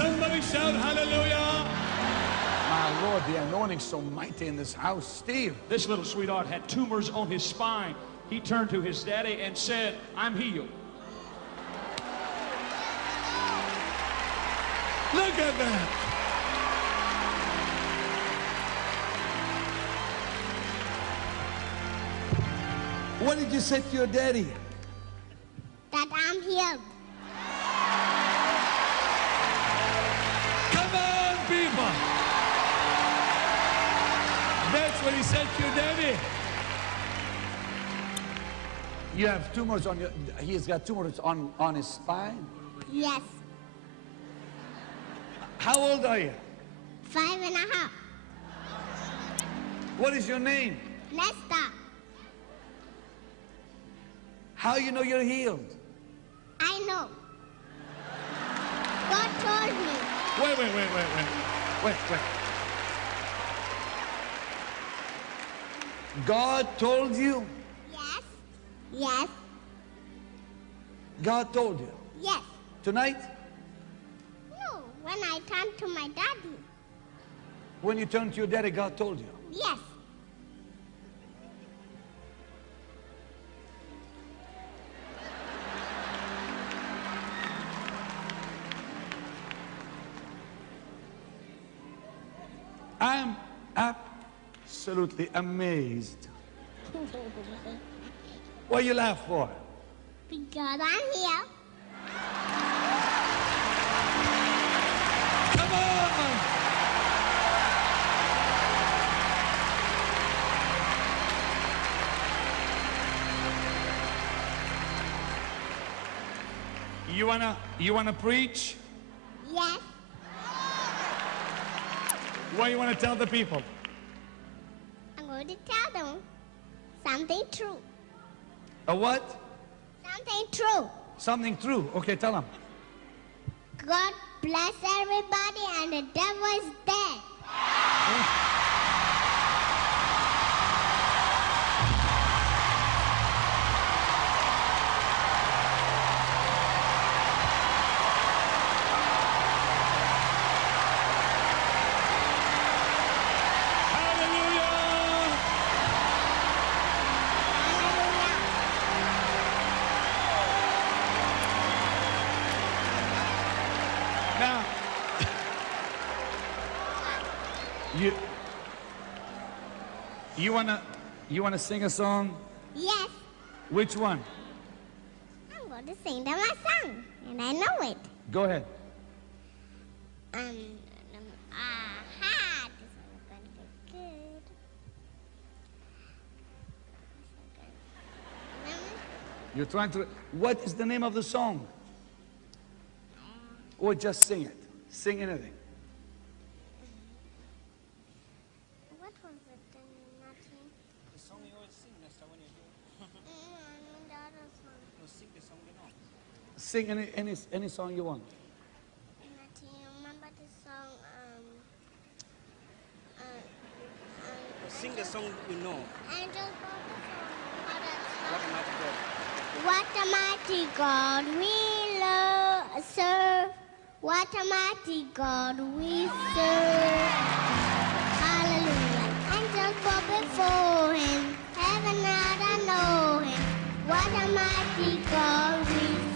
Somebody shout hallelujah. My Lord, the anointing's so mighty in this house. Steve. This little sweetheart had tumors on his spine. He turned to his daddy and said, I'm healed. Look at that. What did you say to your daddy? That I'm healed. Come on, people. That's what he said to your daddy. You have tumors on your, he's got tumors on his spine? Yes. How old are you? 5.5. What is your name? Nesta. How you know you're healed? I know. God told me. Wait. God told you? Yes. Yes. God told you? Yes. Tonight? No, when I turned to my daddy. When you turned to your daddy, God told you? Yes. I'm absolutely amazed. What you laugh for? Because I'm here. Come on! You wanna preach? Yes. What do you want to tell the people? I'm going to tell them something true. A what? Something true. Something true. Okay, tell them. God bless everybody and the devil is dead. Now, you wanna sing a song? Yes. Which one? I'm going to sing them a song, and I know it. Go ahead. This one is going to be good. You're trying to. What is the name of the song? Or just sing it. Sing anything. What was it? Nothing. The song you always sing, Nesta, when you do. The other song. No, sing the song you know. Sing any song you want. Nothing. Remember the song? Sing the song you know. Angels go What a mighty God. What a mighty God we serve. What a mighty God we serve. Hallelujah. Angels bow before him. Heaven and earth know him. What a mighty God we serve.